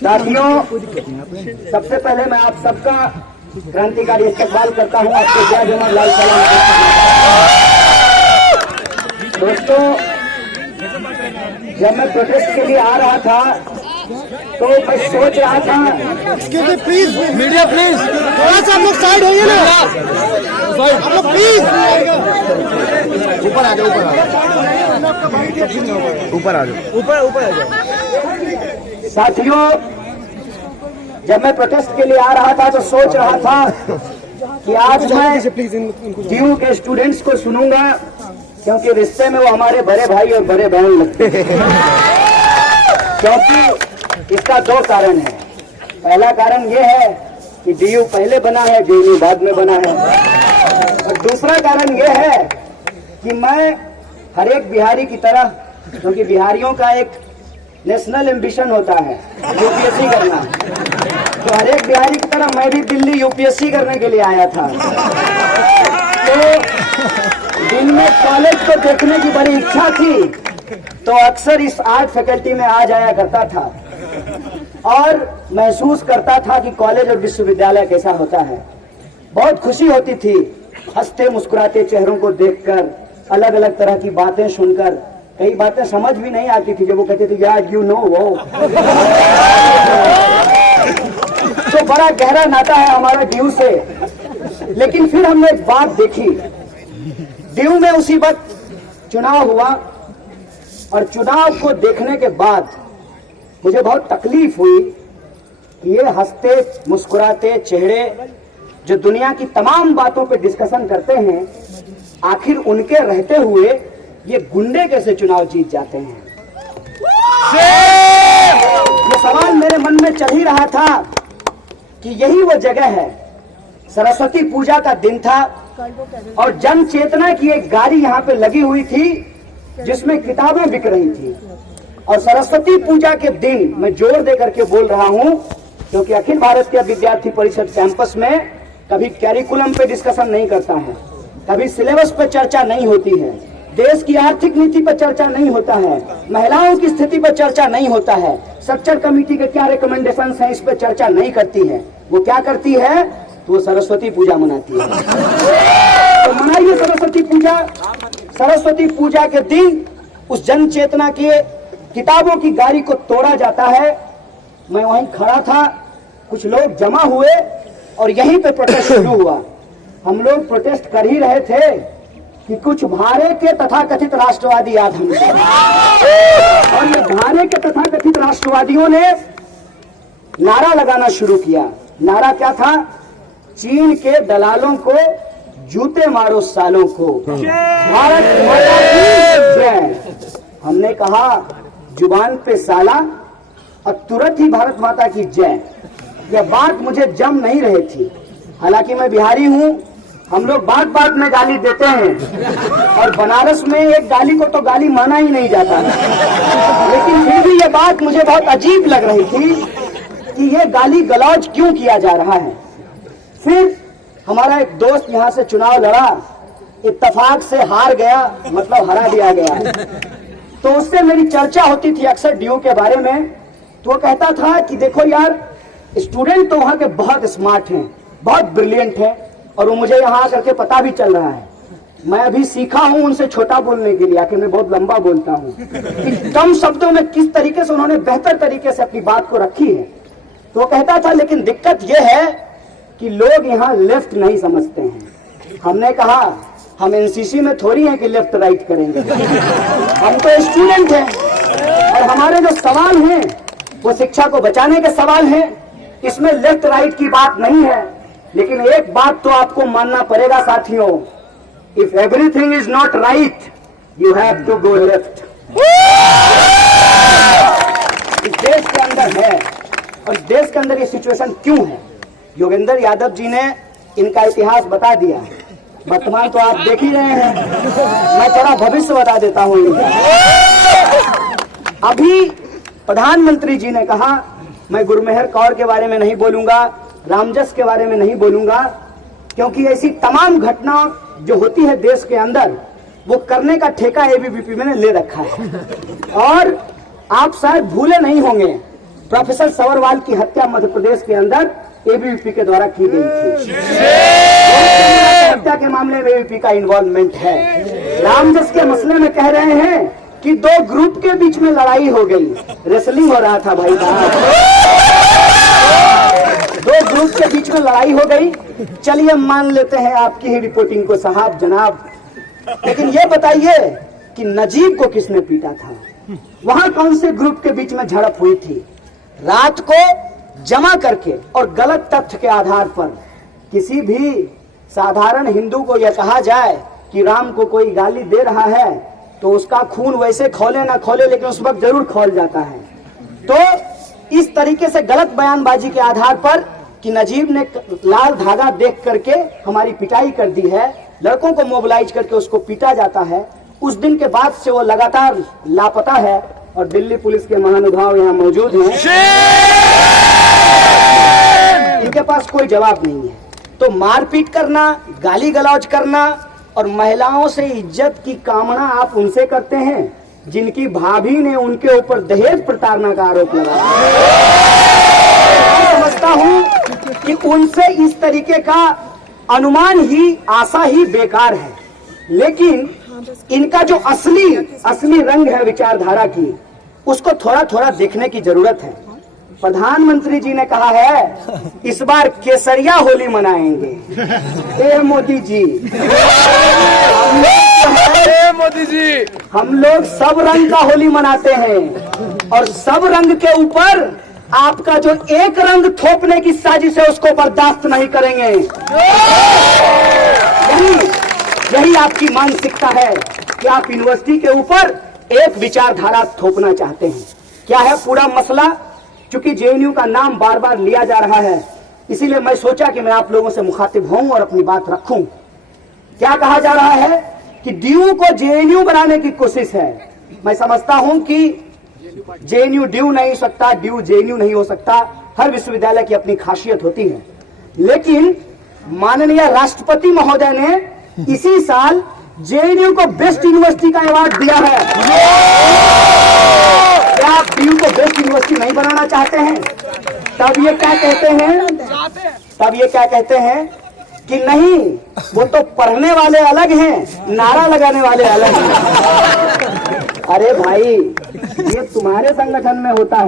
साथियों, सबसे पहले मैं आप सबका क्रांतिकारी इस्तकबाल करता हूं। आपको जय जवाहरलाल सलाम। दोस्तों, जब मैं प्रोटेस्ट के लिए आ रहा था तो मैं सोच रहा था, प्लीज मीडिया प्लीज थोड़ा सा आप लोग साइड होइए ना, आप लोग प्लीज ऊपर आ जाओ, ऊपर आ जाओ। साथियों, जब मैं प्रोटेस्ट के लिए आ रहा था तो सोच रहा था कि आज मैं डीयू के स्टूडेंट्स को सुनूंगा, क्योंकि रिश्ते में वो हमारे बड़े भाई और बड़े बहन लगते हैं। क्योंकि इसका दो कारण है। पहला कारण ये है कि डीयू पहले बना है, जेएनयू बाद में बना है। और दूसरा कारण ये है कि मैं हर एक बिहारी की तरह, क्योंकि बिहारियों का एक नेशनल एम्बिशन होता है यूपीएससी करना, तो हर एक बिहारी की तरह मैं भी दिल्ली यूपीएससी करने के लिए आया था। तो दिन में कॉलेज को देखने की बड़ी इच्छा थी, तो अक्सर इस आर्ट फैकल्टी में आ जाया करता था और महसूस करता था कि कॉलेज और विश्वविद्यालय कैसा होता है। बहुत खुशी होती थी हंसते मुस्कुराते चेहरों को देखकर, अलग अलग तरह की बातें सुनकर। कई बातें समझ भी नहीं आती थी, जब वो कहते थे यार यू नो वो तो बड़ा गहरा नाता है हमारा डीयू से। लेकिन फिर हमने एक बात देखी, डीयू में उसी वक्त चुनाव हुआ और चुनाव को देखने के बाद मुझे बहुत तकलीफ हुई कि ये हंसते मुस्कुराते चेहरे जो दुनिया की तमाम बातों पे डिस्कशन करते हैं, आखिर उनके रहते हुए ये गुंडे कैसे चुनाव जीत जाते हैं। ये सवाल मेरे मन में चल ही रहा था कि यही वो जगह है। सरस्वती पूजा का दिन था और जन चेतना की एक गाड़ी यहाँ पे लगी हुई थी जिसमें किताबें बिक रही थी। और सरस्वती पूजा के दिन मैं जोर दे करके बोल रहा हूँ, क्योंकि अखिल भारतीय विद्यार्थी परिषद कैंपस में कभी कैरिकुलम पे डिस्कशन नहीं करता है, कभी सिलेबस पे चर्चा नहीं होती है, देश की आर्थिक नीति पर चर्चा नहीं होता है, महिलाओं की स्थिति पर चर्चा नहीं होता है, स्ट्रक्चर कमेटी के क्या रिकमेंडेशंस हैं इस पर चर्चा नहीं करती है। वो क्या करती है, तो वो सरस्वती पूजा मनाती है। तो मनाइए सरस्वती पूजा। सरस्वती पूजा के दिन उस जन चेतना की किताबों की गाड़ी को तोड़ा जाता है। मैं वहीं खड़ा था, कुछ लोग जमा हुए और यहीं पे प्रोटेस्ट शुरू हुआ। हम लोग प्रोटेस्ट कर ही रहे थे कि कुछ भारे के तथाकथित राष्ट्रवादी याद हमको, और ये भारे के तथाकथित राष्ट्रवादियों ने नारा लगाना शुरू किया। नारा क्या था, चीन के दलालों को जूते मारो सालों को, भारत माता की जय। हमने कहा जुबान पे साला और तुरंत ही भारत माता की जय। यह बात मुझे जम नहीं रही थी। हालांकि मैं बिहारी हूँ, हम लोग बात बात में गाली देते हैं और बनारस में एक गाली को तो गाली माना ही नहीं जाता, लेकिन फिर भी ये बात मुझे बहुत अजीब लग रही थी कि ये गाली गलौज क्यों किया जा रहा है। फिर हमारा एक दोस्त यहाँ से चुनाव लड़ा, इत्तेफाक से हार गया, मतलब हरा दिया गया। तो उससे मेरी चर्चा होती थी अक्सर डीयू के बारे में। तो वो कहता था कि देखो यार, स्टूडेंट तो वहाँ के बहुत स्मार्ट हैं, बहुत ब्रिलियंट हैं, और वो मुझे यहाँ आकर के पता भी चल रहा है। मैं अभी सीखा हूँ उनसे छोटा बोलने के लिए, आखिर मैं बहुत लंबा बोलता हूँ, कि कम शब्दों में किस तरीके से उन्होंने बेहतर तरीके से अपनी बात को रखी है। तो वो कहता था लेकिन दिक्कत ये है कि लोग यहाँ लेफ्ट नहीं समझते हैं। हमने कहा हम एनसीसी में थोड़ी हैं कि लेफ्ट राइट करेंगे, हम तो स्टूडेंट हैं और हमारे जो सवाल हैं वो शिक्षा को बचाने के सवाल हैं। इसमें लेफ्ट राइट की बात नहीं है। लेकिन एक बात तो आपको मानना पड़ेगा साथियों, if everything is not right you have to go left. इस देश के अंदर है, और इस देश के अंदर ये सिचुएशन क्यों है, योगेंद्र यादव जी ने इनका इतिहास बता दिया। वर्तमान तो आप देख ही रहे हैं, मैं थोड़ा भविष्य बता देता हूं इनका। अभी प्रधानमंत्री जी ने कहा, मैं गुरमेहर कौर के बारे में नहीं बोलूंगा, रामजस के बारे में नहीं बोलूंगा, क्योंकि ऐसी तमाम घटना जो होती है देश के अंदर वो करने का ठेका एबीवीपी में ले रखा है। और आप शायद भूले नहीं होंगे प्रोफेसर सवरवाल की हत्या मध्य प्रदेश के अंदर एबीवीपी के द्वारा की गई थी। हत्या के मामले में एबीवीपी का इन्वॉल्वमेंट है। रामजस के मसले में कह रहे हैं कि दो ग्रुप के बीच में लड़ाई हो गई, रेसलिंग हो रहा था भाई साहब, दो ग्रुप के बीच में लड़ाई हो गई। चलिए मान लेते हैं आपकी ही रिपोर्टिंग को साहब जनाब, लेकिन ये बताइए कि नजीब को किसने पीटा था? वहां कौन से ग्रुप के बीच में झड़प हुई थी? रात को जमा करके और गलत तथ्य के आधार पर किसी भी साधारण हिंदू को यह कहा जाए कि राम को कोई गाली दे रहा है तो उसका खून वैसे खौले ना खौले लेकिन उस वक्त जरूर खौल जाता है। तो इस तरीके से गलत बयानबाजी के आधार पर कि नजीब ने लाल धागा देख करके हमारी पिटाई कर दी है, लड़कों को मोबिलाइज करके उसको पीटा जाता है। उस दिन के बाद से वो लगातार लापता है और दिल्ली पुलिस के महानुभाव यहाँ मौजूद हैं, इनके पास कोई जवाब नहीं है। तो मारपीट करना, गाली गलौज करना और महिलाओं से इज्जत की कामना आप उनसे करते हैं जिनकी भाभी ने उनके ऊपर दहेज प्रताड़ना का आरोप लगाया। मैं समझता हूं कि उनसे इस तरीके का अनुमान ही, आशा ही बेकार है। लेकिन इनका जो असली रंग है विचारधारा की, उसको थोड़ा थोड़ा देखने की जरूरत है। प्रधानमंत्री जी ने कहा है इस बार केसरिया होली मनाएंगे। ए मोदी जी, मोदी जी, हम लोग सब रंग का होली मनाते हैं और सब रंग के ऊपर आपका जो एक रंग थोपने की साजिश है उसको बर्दाश्त नहीं करेंगे। यही आपकी मानसिकता है कि आप यूनिवर्सिटी के ऊपर एक विचारधारा थोपना चाहते हैं। क्या है पूरा मसला? क्योंकि जेएनयू का नाम बार बार लिया जा रहा है, इसीलिए मैं सोचा कि मैं आप लोगों से मुखातिब हूं और अपनी बात रखूं। क्या कहा जा रहा है कि डीयू को जेएनयू बनाने की कोशिश है। मैं समझता हूं कि जेएनयू डीयू नहीं हो सकता, डीयू जेएनयू नहीं हो सकता। हर विश्वविद्यालय की अपनी खासियत होती है। लेकिन माननीय राष्ट्रपति महोदय ने इसी साल जेएनयू को बेस्ट यूनिवर्सिटी का अवार्ड दिया है। क्या आप डीयू को बेस्ट यूनिवर्सिटी नहीं बनाना चाहते हैं? तब ये क्या कहते हैं कि नहीं, वो तो पढ़ने वाले अलग हैं, नारा लगाने वाले अलग हैं। अरे भाई, ये तुम्हारे संगठन में होता है।